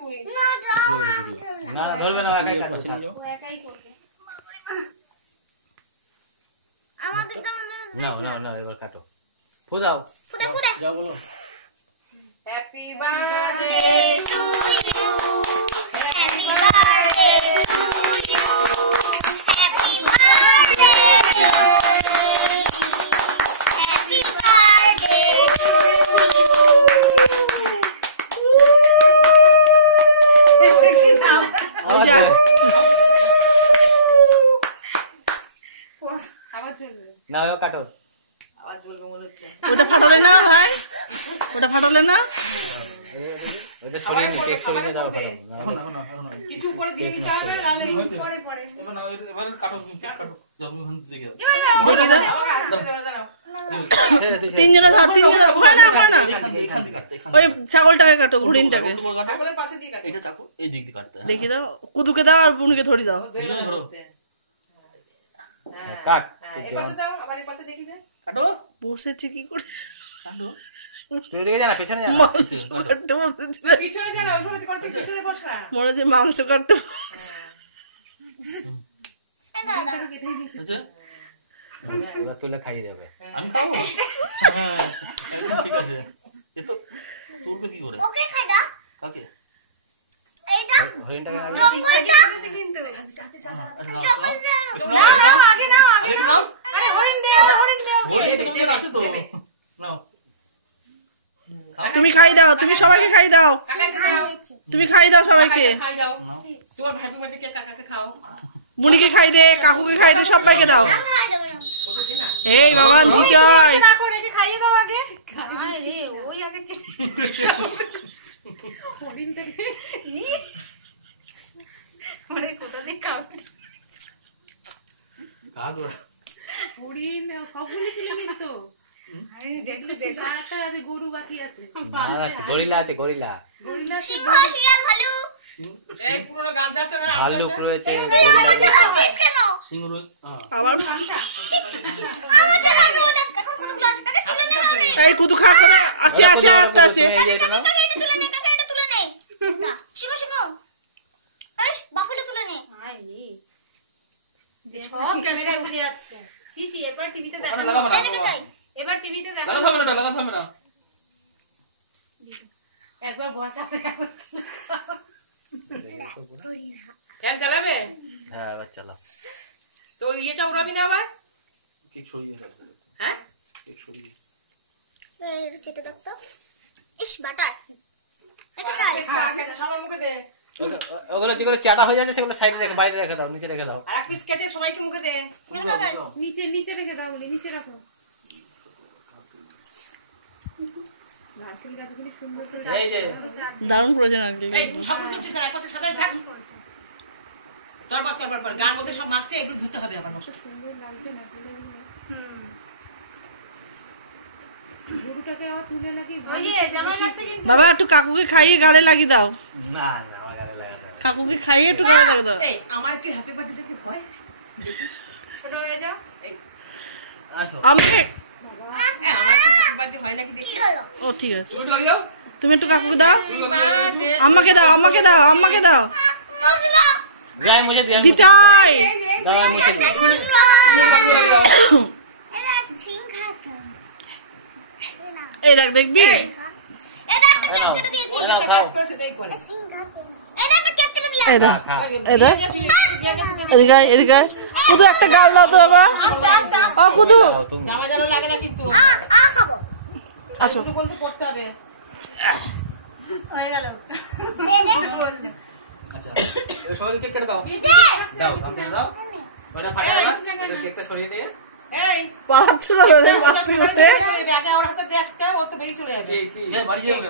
তুই না না ধরবে না, একাই কাটো। ও একাই করবে। আমাদের তো মনে নাও নাও নাও, এবার কাটো, ফু দাও। ফুদে ফুদে। যাও বলো। Happy birthday to you, happy birthday to you, happy birthday to you, happy birthday to আবার চলবে, না এবার কাটো। আবার চলবে মনে হচ্ছে। ওটা ফাটালে না ভাই, ওটা ফাটালে না। ওটা সরিয়ে নি, কেক সরিয়ে নিয়ে দাও, কাটো। এখন এখন এখন কিছু করে দিয়ে নিতে হবে, নাহলে পরে পরে এবার নাও, এবার কাটো, কাটো। যাও ওখান থেকে যাও। আমাকে আসতে দাও, দাঁড়াও। তিনজনে ধর, তিনজনে ঘোরে না, ঘোরে না। এখান থেকে কাটতে, এখান ওই ছাগলটাকে কাটো, হরিণটাকে। ছাগলের পাশে দিয়ে কাটো। এটা চাকু এই দিক দিয়ে কাটতে। দেখি দাও, কুদুকে দাও আর বুনকে ধরি দাও। হ্যাঁ, কাট। হ্যাঁ, এই পাশে দাও, আবার এই পাশে দেখি দে। কাটো, বসেছে কি করে, কাটো। তুই দিকে জানা, পেছনে জানা। মাংস কাটতে বসেছে। পিছনে যা না, ওইভাবে করতে পিছনে বস না। মনে হচ্ছে মাংস কাটতে। ডিমটাকে কেটেই দিয়েছি। আচ্ছা, এবার তুলে খাইয়ে দেবে। আমি খাবো। হ্যাঁ, ঠিক আছে। এ তো চলবে কি করে? ওকে খাই দাও। কাকে? এইটা হরিণটাকে জঙ্গলটা কিন্তু জঙ্গলটা নাও নাও, আগে নাও, আগে নাও। আরে হরিণ দে, হরিণ দে ওকে। ওই তো আছে তো। নাও। তুমি খাই দাও, তুমি সবাইকে খাই দাও, কাকে খাও, তুমি খাই দাও সবাইকে। খাই দাও। তোমার হ্যাপি বার্থডে কেক কাকাকে খাও। বুনিকে খাই দে, কাকুকে খাই দে, সবাইকে দাও। আমি খাই দেব না। ওকে দে না। এই বাবা জিজয়, না করে যে খাইয়ে দাও আগে। আরে ওই আগে হরিণটাকে নি। আরে কোথা দিয়ে খাবে? কাজ ওরা। হরিণ সবগুলি তুলে নিস তো। আরে দেখলে দেখো আরেকটা আছে, গরু বাকি আছে। গরিলা আছে, গরিলা। গরিলা সিংহ, শিয়াল, ভালু। এই পুরনো গান যাচ্ছে না। ভাল্লুক রয়েছে, গরিলা রয়েছে। কেন? সিংহ রয়ে হ্যাঁ। আবার গামছা। আমাদের হাতে ওদের এখন কোনগুলো আছে? তাকে তুলে নে হবে। এই কুদু খা করে আছে, আছে একটা আছে। তুমি এই যে এটা নাও। তাকে এটা তুলে নে, তাকে এটা তুলে নে। না, সিংহ সিংহ। এই বাফেলো তুলে নে। আরে সব ক্যামেরায় উঠে যাচ্ছে। ছি ছি, এবার টিভিতে দেখা। ওখানে লাগাবো না। এদিকে তাই। এবার টিভিতে দেখা। লাগাতে হবে না, লাগাতে হবে না। একবার বসা এখন। ফ্যান চালাবে? হ্যাঁ এবার চলো। তো ইয়েটা উড়াবি না আবার? কেক ছড়িয়ে ফেলবে। হ্যাঁ? কেক ছড়িয়ে। এটা চেটে দেখতো। ইস বাটার। এটা কাজ। কেটে সবার মুখে দে। ওগুলো যেগুলো চাটা হয়ে যাচ্ছে সেগুলো সাইডে রেখে, বাইরে রেখে দাও, নিচে রেখে দাও। আর এক পিস কেটে সবাইকে মুখে দে। এটা কাজ। নিচে নিচে রেখে দাও, বলি নিচে রাখো। নারকেল গাছগুলি সুন্দর করে এই যে দারুণ করেছে নারকেল। এই সব কিছু ঠিক আছে, এক পাশে সাজাই থাক। চরবার পর গার মধ্যে সব মাখছে, এগুলো ধুতে হবে আবার। সুন্দর লাগছে নারকেল গাছগুলো। গরুটাকে আবার তুলে নাকি ওই যে জামাই লাগছে কিন্তু। বাবা একটু কাকুকে খাইয়ে গালে লাগিয়ে দাও, না না, আমার গানে লাগাতে হবে। কাকুকে খাইয়ে একটু গালে লাগিয়ে দাও। এই আমার কি হ্যাপি বার্থডে যদি হয়? ছোট হয়ে যাও। এই আসো। আমাকে আমার কি হ্যাপি বার্থডে হয় নাকি দেখি। কি হলো? ও ঠিক আছে, তুমি একটু লাগিয়ে দাও। তুমি একটু কাকুকে দাও, birthday আমাকে দাও, আমাকে দাও, আমাকে দাও। যাই মুঝে দিও। দিতাই দাও মুঝে দিও। তুমি একটু লাগিয়ে দাও। এটা সিং খাতা। এই দেখ, দেখবি এই নাও, এই নাও খাও। কাজ করে সেটাই করে। সিং খাতা। এটা একটা কেক কেটে দিলাম। এই দেখ, খা। এই দেখ, এদিকে আয়, এদিকে আয়। কুদু একটা গাল দাও তো বাবা। ও কুদু দাও তুমি। জামা জানো লাগে না কিন্তু। খাবো। আসো। শুধু বলতে পড়তে হবে। হয়ে গেল। দে দে। বললে। আচ্ছা, এবার সবাইকে কেক কেটে দাও। দে। দাও, কেটে দাও। ওটা ফাটা না, এটা কেকটা সরিয়ে দিয়ে। এই পালাচ্ছে তো রে, মারতে করতে। ব্যাগে ওর হাতে দে একটা, ও তো বেরিয়ে চলে যাবে। কি কি বাড়ি যাবে।